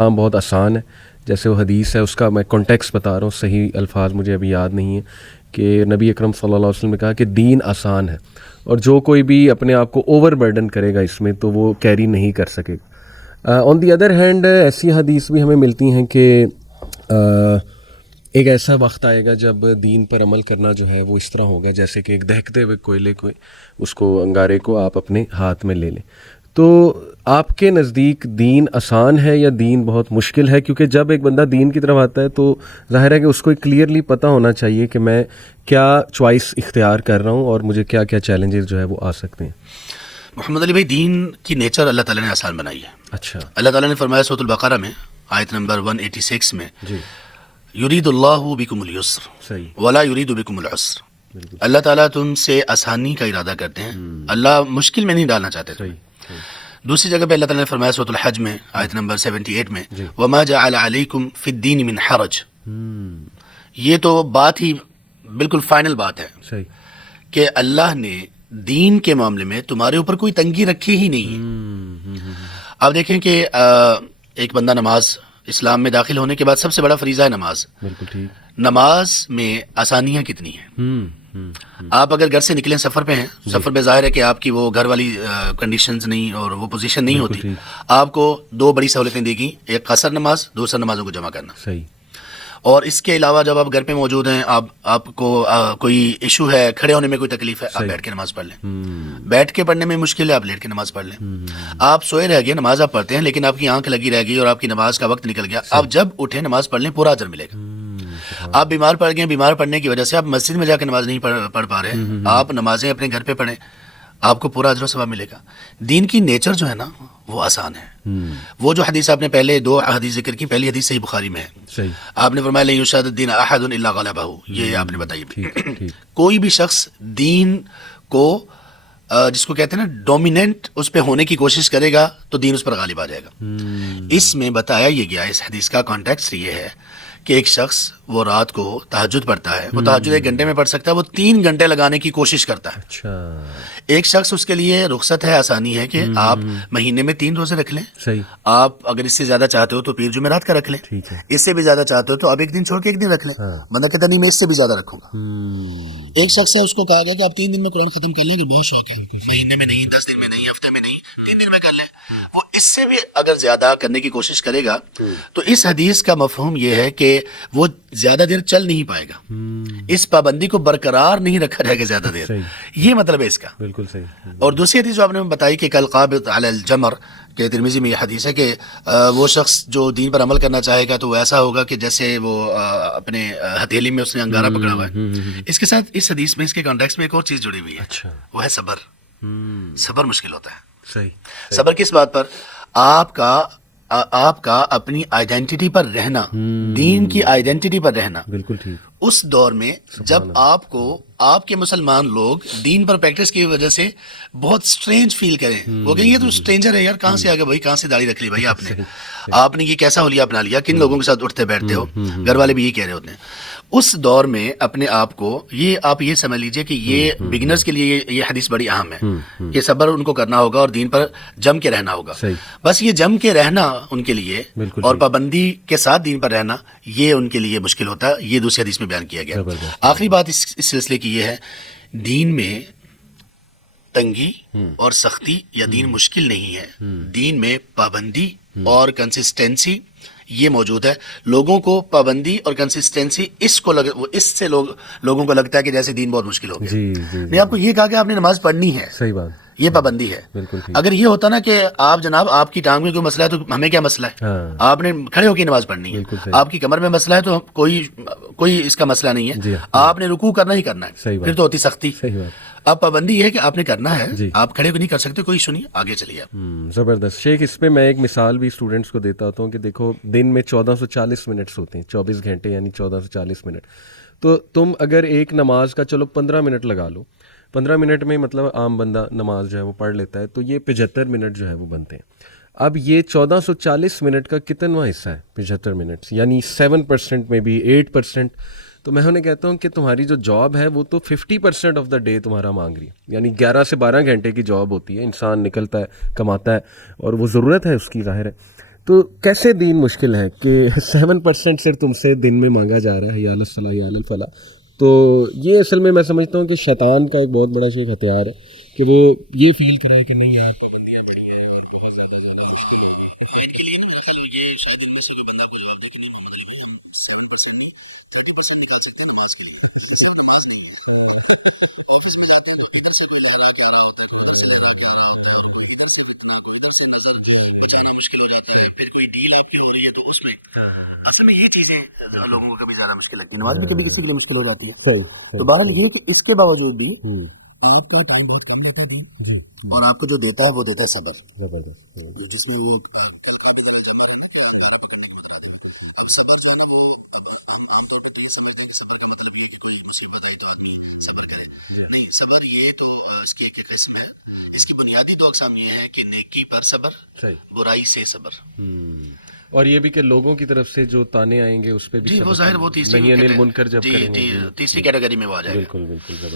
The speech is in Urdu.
ہاں بہت آسان ہے. جیسے وہ حدیث ہے اس کا میں کانٹیکس بتا رہا ہوں, صحیح الفاظ مجھے ابھی یاد نہیں ہیں, کہ نبی اکرم صلی اللہ علیہ وسلم نے کہا کہ دین آسان ہے, اور جو کوئی بھی اپنے آپ کو اوور برڈن کرے گا اس میں تو وہ کیری نہیں کر سکے گا. آن دی ادر ہینڈ ایسی حدیث بھی ہمیں ملتی ہیں کہ ایک ایسا وقت آئے گا جب دین پر عمل کرنا جو ہے وہ اس طرح ہوگا جیسے کہ ایک دہکتے ہوئے کوئلے کو, اس کو انگارے کو آپ اپنے ہاتھ میں لے لیں. تو آپ کے نزدیک دین آسان ہے یا دین بہت مشکل ہے؟ کیونکہ جب ایک بندہ دین کی طرف آتا ہے تو ظاہر ہے کہ اس کو کلیئرلی پتہ ہونا چاہیے کہ میں کیا چوائس اختیار کر رہا ہوں اور مجھے کیا کیا چیلنجز جو ہے وہ آ سکتے ہیں. محمد علی بھائی, دین کی نیچر اللہ تعالیٰ نے آسان بنائی ہے. اچھا. اللہ اللہ تعالیٰ نے فرمایا سورۃ البقرہ میں آیت نمبر 186 میں, جی یرید اللہ بکم الیسر صحیح ولا یرید بکم العسر. بالکل اللہ تعالیٰ تم سے آسانی کا ارادہ کرتے ہیں, اللہ مشکل میں نہیں ڈالنا چاہتے تمہیں. صحیح. دوسری جگہ پہ اللہ تعالیٰ نے فرمایا سورۃ الحج میں آیت نمبر 78 میں, جی. وما جعل علیکم فی الدین من حرج. یہ تو بات ہی بالکل فائنل بات ہے صحیح. کہ اللہ نے دین کے معاملے میں تمہارے اوپر کوئی تنگی رکھی ہی نہیں ہے. آپ دیکھیں کہ ایک بندہ نماز اسلام میں داخل ہونے کے بعد سب سے بڑا فریضہ ہے نماز. بالکل ٹھیک. نماز میں آسانیاں کتنی ہیں. آپ اگر گھر سے نکلیں سفر پہ ہیں, سفر پہ ظاہر ہے کہ آپ کی وہ گھر والی کنڈیشنز نہیں اور وہ پوزیشن نہیں ہوتی. آپ کو دو بڑی سہولتیں دی گئیں, ایک قصر نماز, دوسرا نمازوں کو جمع کرنا. صحیح. اور اس کے علاوہ جب آپ گھر پہ موجود ہیں, آپ کو کوئی ایشو ہے, کھڑے ہونے میں کوئی تکلیف ہے, آپ بیٹھ کے نماز پڑھ لیں. بیٹھ کے پڑھنے میں مشکل ہے, آپ لیٹ کے نماز پڑھ لیں. آپ سوئے رہ گئے, نماز آپ پڑھتے ہیں لیکن آپ کی آنکھ لگی رہ گئی اور آپ کی نماز کا وقت نکل گیا, آپ جب اٹھیں نماز پڑھ لیں, پورا اجر ملے گا. آپ بیمار پڑ گئے, بیمار پڑنے کی وجہ سے آپ مسجد میں جا کے نماز نہیں پڑھ پا رہے, آپ نمازیں اپنے گھر پہ پڑھیں, آپ کو پورا اجر و ثواب ملے گا. دین کی نیچر جو ہے نا وہ آسان ہے. وہ جو حدیث آپ نے پہلے دو حدیث ذکر کی, پہلی حدیث صحیح بخاری میں ہے, صحیح. آپ نے فرمایا لن یشهد الدین احد الا غلبہ, یہ آپ نے بتائی. ٹھیک. کوئی بھی شخص دین کو جس کو کہتے ہیں نا ڈومیننٹ اس پہ ہونے کی کوشش کرے گا تو دین اس پر غالب آ جائے گا. اس میں بتایا یہ گیا, اس حدیث کا کانٹیکسٹ یہ ہے کہ ایک شخص وہ رات کو تہجد پڑھتا ہے, وہ تہجد 1 گھنٹے میں پڑھ سکتا ہے, وہ 3 گھنٹے لگانے کی کوشش کرتا ہے. اچھا. ایک شخص اس کے لیے رخصت ہے, آسانی ہے کہ آپ مہینے میں 3 روزے رکھ لیں. صحیح. آپ اگر اس سے زیادہ چاہتے ہو تو پیر جمعرات کا رکھ لیں. ٹھیک ہے. اس سے بھی زیادہ چاہتے ہو تو آپ 1 دن چھوڑ کے 1 دن رکھ لیں. بندہ کہتا نہیں میں اس سے بھی زیادہ رکھوں گا. ایک شخص ہے, اس کو کہا گیا کہ آپ 3 دن میں قرآن ختم کر لیں, اگر بہت شوق ہے, مہینے میں نہیں, 10 دن میں نہیں, ہفتے میں نہیں, 3 دن میں کر لیں. وہ اس سے بھی اگر زیادہ کرنے کی کوشش کرے گا تو اس حدیث کا مفہوم یہ ہے کہ وہ زیادہ دیر چل نہیں پائے گا, اس پابندی کو برقرار نہیں رکھا جائے گا زیادہ دیر. یہ مطلب ہے اس کا. بالکل صحیح. اور دوسری حدیث جو آپ نے بتائی کہ کالقابض علی الجمر, کہ ترمذی میں یہ حدیث ہے کہ وہ شخص جو دین پر عمل کرنا چاہے گا تو وہ ایسا ہوگا کہ جیسے وہ اپنے ہتھیلی میں اس نے انگارہ پکڑا ہوا ہے. اس کے ساتھ اس حدیث میں, اس کے کانٹیکس میں ایک اور چیز جڑی ہوئی ہے. اچھا. وہ ہے صبر. صبر مشکل ہوتا ہے. صحیح. صبر کس بات پر؟ آپ کا اپنی آئیڈینٹی پر رہنا, دین کی آئیڈینٹی پر رہنا. بالکل ٹھیک. اس دور میں جب آپ کے مسلمان لوگ دین پر پریکٹس کی وجہ سے بہت سٹرینج فیل کریں, وہ کہیں یہ تو سٹرینجر ہے یار, کہاں سے آ گیا بھائی, کہاں سے داڑھی رکھ لی بھائی آپ نے یہ کیسا حلیہ اپنا لیا, کن لوگوں کے ساتھ اٹھتے بیٹھتے ہو, گھر والے بھی یہ کہہ رہے ہوتے ہیں. اس دور میں اپنے آپ کو آپ یہ سمجھ لیجئے کہ یہ بگنرز کے لیے یہ حدیث بڑی اہم ہے کہ صبر ان کو کرنا ہوگا اور دین پر جم کے رہنا ہوگا. بس یہ جم کے رہنا ان کے لیے اور پابندی کے ساتھ دین پر رہنا یہ ان کے لیے مشکل ہوتا ہے. یہ دوسری حدیث میں بیان کیا گیا. آخری بات اس سلسلے کی یہ ہے, دین میں تنگی اور سختی یا دین مشکل نہیں ہے, دین میں پابندی اور کنسسٹنسی یہ موجود ہے. لوگوں کو پابندی اور کنسسٹنسی اس سے لوگوں کو لگتا ہے کہ جیسے دین بہت مشکل ہو گیا. نہیں, آپ کو یہ کہا کہ آپ نے نماز پڑھنی ہے, صحیح بات, یہ پابندی ہے. اگر یہ ہوتا نا کہ آپ کی ٹانگ میں کوئی مسئلہ ہے تو ہمیں کیا مسئلہ ہے, آپ نے کھڑے ہو کے نماز پڑھنی ہے. آپ کی کمر میں مسئلہ ہے تو کوئی اس کا مسئلہ نہیں ہے, آپ نے رکوع کرنا ہی کرنا ہے, پھر تو ہوتی سختی. اب پابندی یہ ہے کہ آپ نے کرنا ہے, آپ کھڑے نہیں کر سکتے, کوئی ایشو نہیں, آگے چلیے آپ. زبردست شیخ. اس پہ میں ایک مثال بھی اسٹوڈنٹس کو دیتا ہوتا ہوں کہ دیکھو دن میں 1440 منٹس ہوتے ہیں, 24 گھنٹے یعنی 1440 منٹ. تو تم اگر ایک نماز کا چلو 15 منٹ لگا لو, 15 منٹ میں مطلب عام بندہ نماز جو ہے وہ پڑھ لیتا ہے, تو یہ 75 منٹ جو ہے وہ بنتے ہیں. اب یہ 1440 منٹ کا کتنواں حصہ ہے 75 منٹس, یعنی 7% میں بھی 8%. تو میں انہیں کہتا ہوں کہ تمہاری جو جاب ہے وہ تو 50% آف دا ڈے تمہارا مانگ رہی ہے, یعنی 11 سے 12 گھنٹے کی جاب ہوتی ہے, انسان نکلتا ہے, کماتا ہے, اور وہ ضرورت ہے اس کی, ظاہر ہے. تو کیسے دین مشکل ہے کہ 7% صرف تم سے دن میں مانگا جا رہا ہے، یا الصلاۃ یا الفلاح. تو یہ اصل میں سمجھتا ہوں کہ شیطان کا ایک بہت بڑا شیخ ہتھیار ہے کہ وہ یہ فیل کرائے کہ نہیں یار پابندیاں بڑی ہیں اور بہت زیادہ ان کے لیے نا میرا خیال ہے کہ شاید ان میں سے کوئی بندہ کو جواب دے کہ نہیں محمد علی بھائی ہم 7% نہیں 30% نکال سکتے ہیں نماز کے لیے. صرف نماز نہیں ہے. آفس میں آتے ہیں تو ادھر سے کوئی لانا کے آ رہا ہوتا ہے، کوئی ادھر سے لے کے آ رہا ہوتا ہے، اور ادھر سے نظر بچانا مشکل ہو جاتا ہے. پھر کوئی ڈیل آپ کی ہو رہی ہے تو اس میں اصل میں یہ چیزیں لوگوں کو بھی زیادہ مشکل لگتی ہے. نماز بھی کبھی کسی کے لیے مشکل ہو جاتی ہے. صحیح. تو بہرحال یہ کہ اس کے باوجود بھی ہوں. آپ کا ٹائم بہت کم لیتا ہے جی اور آپ کو جو دیتا ہے وہ دیتا ہے صبر، زبردست. جس میں وہ کل کا بھی نماز ہمارے نا کہ 11 پکڑنے کی مطلب ہے. صبر جو ہے نا وہ ہم عام طور پر یہ سمجھتے ہیں کہ صبر کا مطلب یہ ہے کہ کوئی مصیبت آئی تو آدمی صبر کرے. نہیں، صبر یہ تو اس کی ایک قسم ہے. اس کی بنیادی تو اقسام یہ ہے کہ نیکی پر صبر، برائی سے صبر. اور یہ بھی کہ لوگوں کی طرف سے جو تانے آئیں گے اس پہ بھی جی وہ ظاہر وہ تیسری نہیں انل منکر جب جی کریں گے. تیسری کیٹیگری میں وہ آ جائے گا. بالکل بالکل.